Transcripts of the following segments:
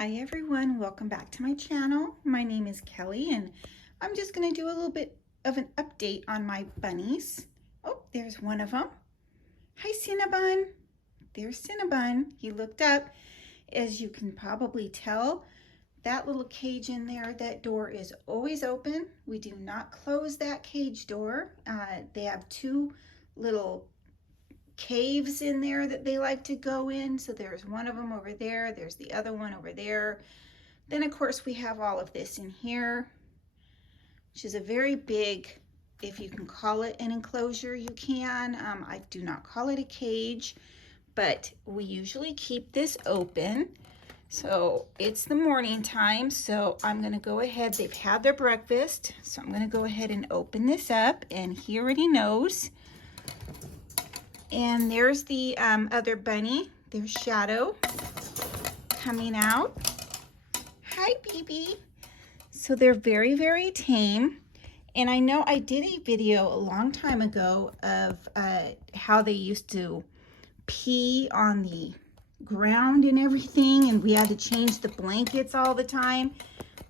Hi everyone, welcome back to my channel. My name is Kelly and I'm just going to do a little bit of an update on my bunnies. Oh, there's one of them. Hi Cinnabon. There's Cinnabon. He looked up. As you can probably tell, that little cage in there, that door is always open. We do not close that cage door. They have two little caves in there that they like to go in. So there's one of them over there. There's the other one over there. Then of course we have all of this in here, which is a very big, if you can call it an enclosure, you can. I do not call it a cage, but we usually keep this open. So it's the morning time, so I'm gonna go ahead, they've had their breakfast, so I'm gonna go ahead and open this up, and he already knows. And there's the other bunny, there's Shadow coming out. Hi, baby. So they're very, very tame. And I know I did a video a long time ago of how they used to pee on the ground and everything, and we had to change the blankets all the time.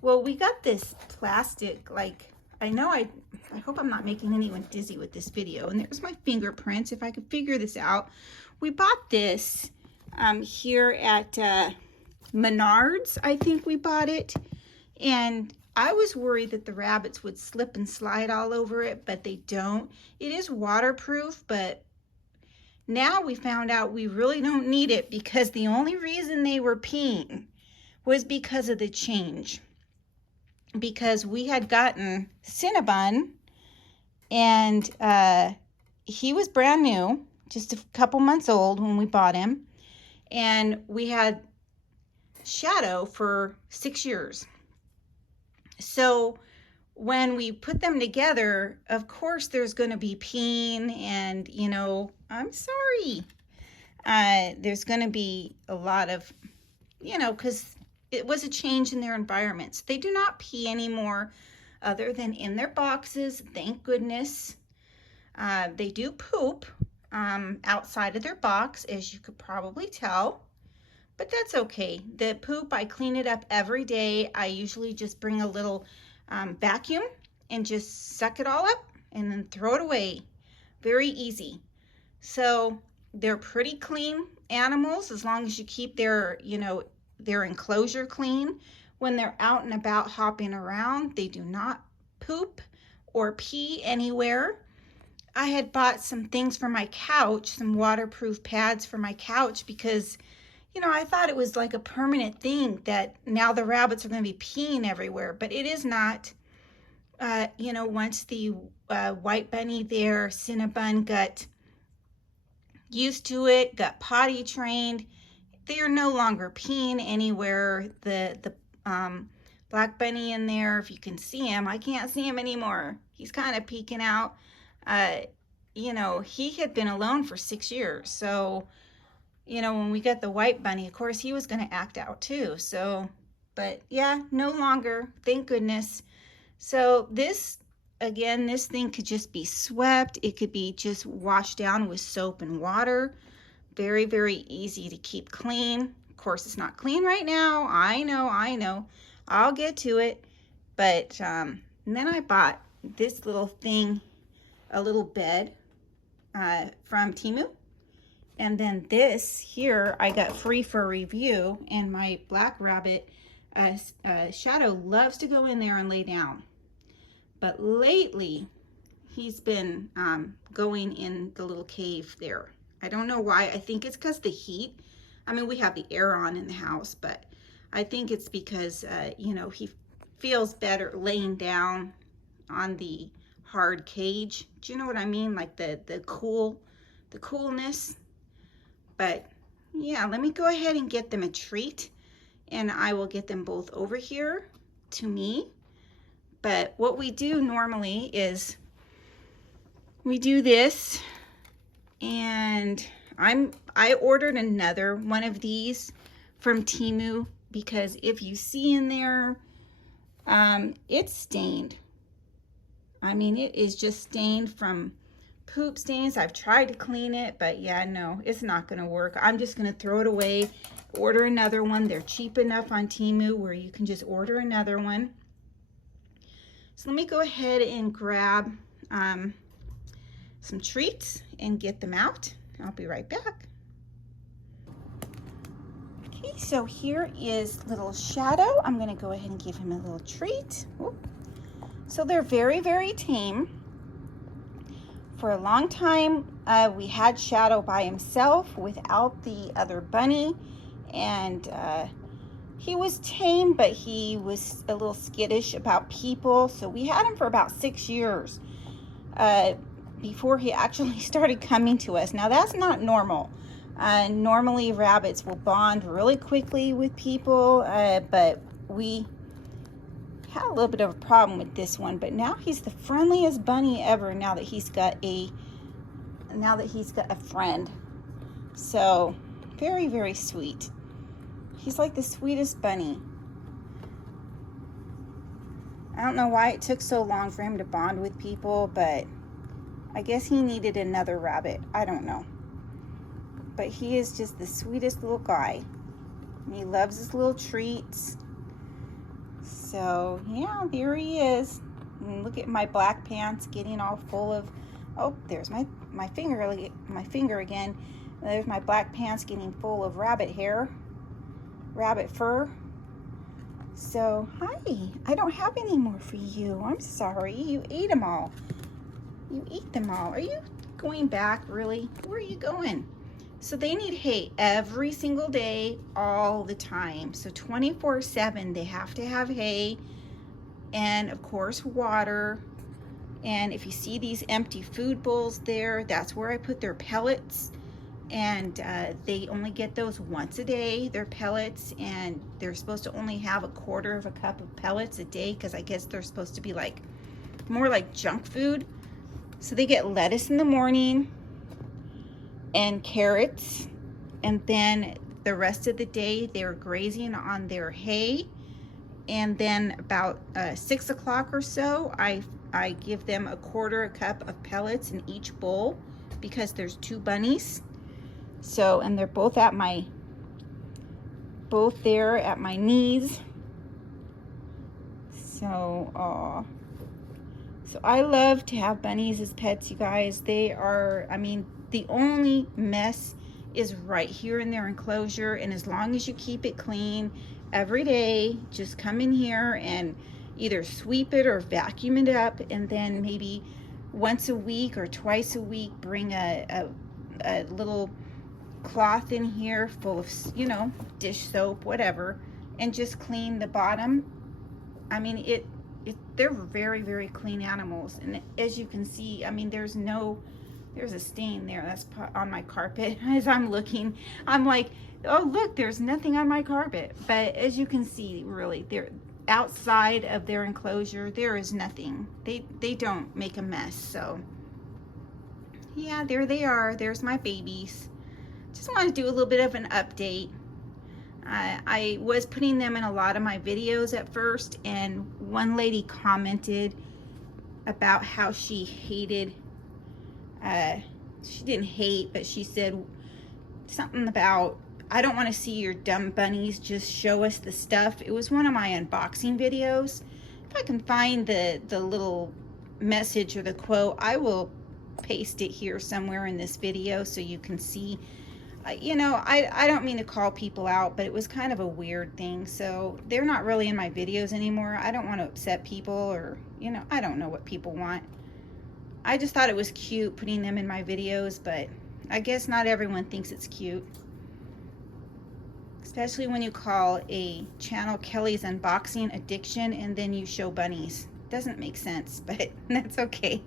Well, we got this plastic, like, I hope I'm not making anyone dizzy with this video. And there's my fingerprints, if I could figure this out. We bought this here at Menards, I think we bought it. And I was worried that the rabbits would slip and slide all over it, but they don't. It is waterproof, but now we found out we really don't need it, because the only reason they were peeing was because of the change. Because we had gotten Cinnabon, and he was brand new, just a couple months old when we bought him. And we had Shadow for 6 years. So when we put them together, of course there's going to be peeing, and you know, I'm sorry. There's going to be a lot of, you know, because it was a change in their environments. They do not pee anymore other than in their boxes, thank goodness. They do poop outside of their box, as you could probably tell, but that's okay. The poop, I clean it up every day. I usually just bring a little vacuum and just suck it all up and then throw it away. Very easy. So they're pretty clean animals, as long as you keep their, you know, their enclosure clean. When they're out and about hopping around, they do not poop or pee anywhere. I had bought some things for my couch, some waterproof pads for my couch, because, you know, I thought it was like a permanent thing that now the rabbits are going to be peeing everywhere, but it is not. You know, once the white bunny there, Cinnabon, got used to it, got potty trained, they are no longer peeing anywhere. The black bunny in there, if you can see him, I can't see him anymore. He's kind of peeking out. You know, he had been alone for 6 years. So, you know, when we got the white bunny, of course, he was going to act out too. So, but yeah, no longer, thank goodness. So this, again, this thing could just be swept. It could be just washed down with soap and water. Very, very easy to keep clean. Of course, it's not clean right now. I know. I'll get to it. But and then I bought this little thing, a little bed from Temu. And then this here I got free for review. And my black rabbit, Shadow, loves to go in there and lay down. But lately, he's been going in the little cave there. I don't know why. I think it's because the heat. I mean, we have the air on in the house, but I think it's because, you know, he feels better laying down on the hard cage. Do you know what I mean? Like the coolness. But yeah, let me go ahead and get them a treat, and I will get them both over here to me. But what we do normally is we do this. And I ordered another one of these from Temu, because if you see in there, it's stained. I mean, it is just stained from poop stains. I've tried to clean it, but yeah, no, it's not gonna work. I'm just gonna throw it away, order another one. They're cheap enough on Temu where you can just order another one. So let me go ahead and grab some treats and get them out. I'll be right back. Okay, so here is little Shadow. I'm gonna go ahead and give him a little treat. Ooh. So they're very, very tame. For a long time, we had Shadow by himself without the other bunny, and he was tame, but he was a little skittish about people. So we had him for about 6 years before he actually started coming to us. Now that's not normal. Normally rabbits will bond really quickly with people, but we had a little bit of a problem with this one. But now he's the friendliest bunny ever. Now that he's got a friend, so very, very sweet. He's like the sweetest bunny. I don't know why it took so long for him to bond with people, but I guess he needed another rabbit. I don't know. But he is just the sweetest little guy. And he loves his little treats. So yeah, there he is. And look at my black pants getting all full of, oh, there's my finger again. There's my black pants getting full of rabbit hair, rabbit fur. So hi, I don't have any more for you. I'm sorry, you ate them all. You ate them all. Are you going back, really? Where are you going? So they need hay every single day, all the time. So 24/7, they have to have hay, and of course water. And if you see these empty food bowls there, that's where I put their pellets. And they only get those once a day, their pellets, and they're supposed to only have 1/4 cup of pellets a day, because I guess they're supposed to be like more like junk food. So they get lettuce in the morning and carrots, and then the rest of the day they're grazing on their hay. And then about 6 o'clock or so, I give them 1/4 cup of pellets in each bowl, because there's 2 bunnies. So, and they're both there at my knees. So, so I love to have bunnies as pets, you guys. They are, I mean, the only mess is right here in their enclosure, and as long as you keep it clean every day, just come in here and either sweep it or vacuum it up, and then maybe once a week or twice a week bring a little cloth in here full of, you know, dish soap, whatever, and just clean the bottom. I mean, they're very, very clean animals. And as you can see, I mean, there's a stain there that's on my carpet. As I'm looking, I'm like, oh look, there's nothing on my carpet. But as you can see, really, they're outside of their enclosure, there is nothing. They don't make a mess. So yeah, there they are. There's my babies. Just want to do a little bit of an update. I was putting them in a lot of my videos at first, and one lady commented about how she hated, she didn't hate, but she said something about, I don't want to see your dumb bunnies, just show us the stuff. It was one of my unboxing videos. If I can find the little message or the quote, I will paste it here somewhere in this video so you can see. You know, I don't mean to call people out, but it was kind of a weird thing. So they're not really in my videos anymore. I don't want to upset people, or, you know, I don't know what people want. I just thought it was cute putting them in my videos, but I guess not everyone thinks it's cute. Especially when you call a channel Kellie's Unboxing Addiction and then you show bunnies. Doesn't make sense, but that's okay.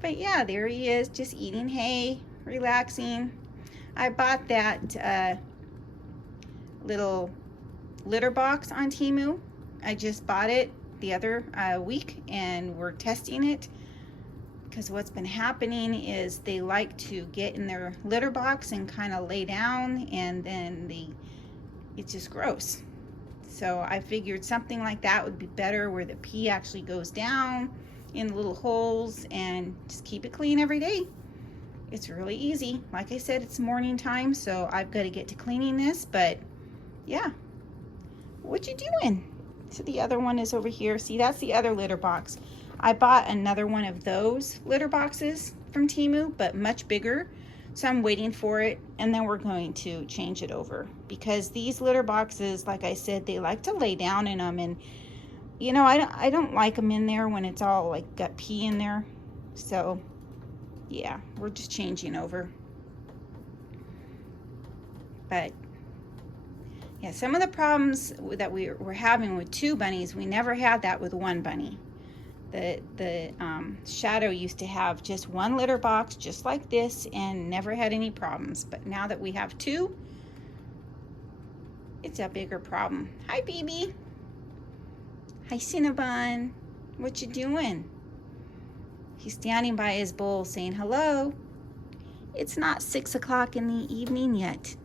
But yeah, there he is, just eating hay, relaxing. I bought that little litter box on Temu. I just bought it the other week, and we're testing it, because what's been happening is they like to get in their litter box and kind of lay down, and then it's just gross. So I figured something like that would be better, where the pee actually goes down in little holes and just keep it clean every day. It's really easy. Like I said, it's morning time, so I've got to get to cleaning this, but yeah. What you doing? So the other one is over here. See, that's the other litter box. I bought another one of those litter boxes from Temu, but much bigger. So I'm waiting for it, and then we're going to change it over, because these litter boxes, like I said, they like to lay down in them, and you know, I don't like them in there when it's all like got pee in there. So yeah, we're just changing over. But yeah, some of the problems that we were having with 2 bunnies, we never had that with 1 bunny. The Shadow used to have just 1 litter box just like this and never had any problems. But now that we have 2, it's a bigger problem. Hi, baby. Hi, Cinnabon. What you doing? He's standing by his bowl saying hello. It's not 6 o'clock in the evening yet.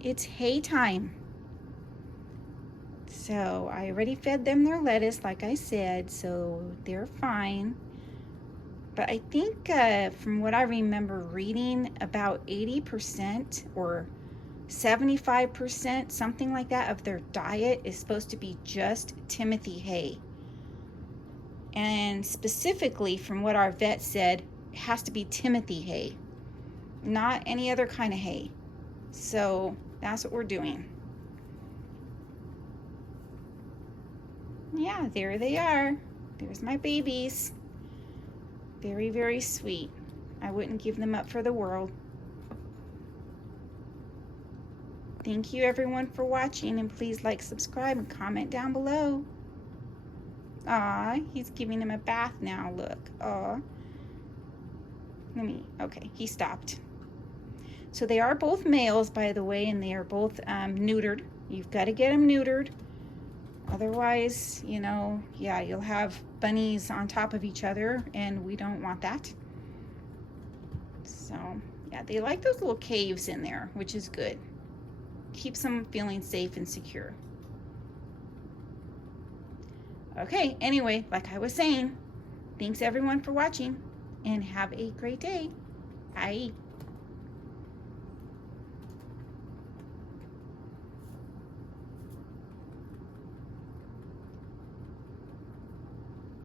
It's hay time. So I already fed them their lettuce, like I said, so they're fine. But I think from what I remember reading, about 80% or 75%, something like that, of their diet is supposed to be just Timothy hay. And specifically, from what our vet said, it has to be Timothy hay, not any other kind of hay. So that's what we're doing. Yeah, there they are. There's my babies. Very, very sweet. I wouldn't give them up for the world. Thank you everyone for watching, and please like, subscribe, and comment down below. Aw, he's giving him a bath now, look. Aw. Okay, he stopped. So they are both males, by the way, and they are both neutered. You've got to get them neutered. Otherwise, you know, yeah, you'll have bunnies on top of each other, and we don't want that. So, yeah, they like those little caves in there, which is good. Keeps them feeling safe and secure. Okay, anyway, like I was saying, thanks everyone for watching, and have a great day. Bye.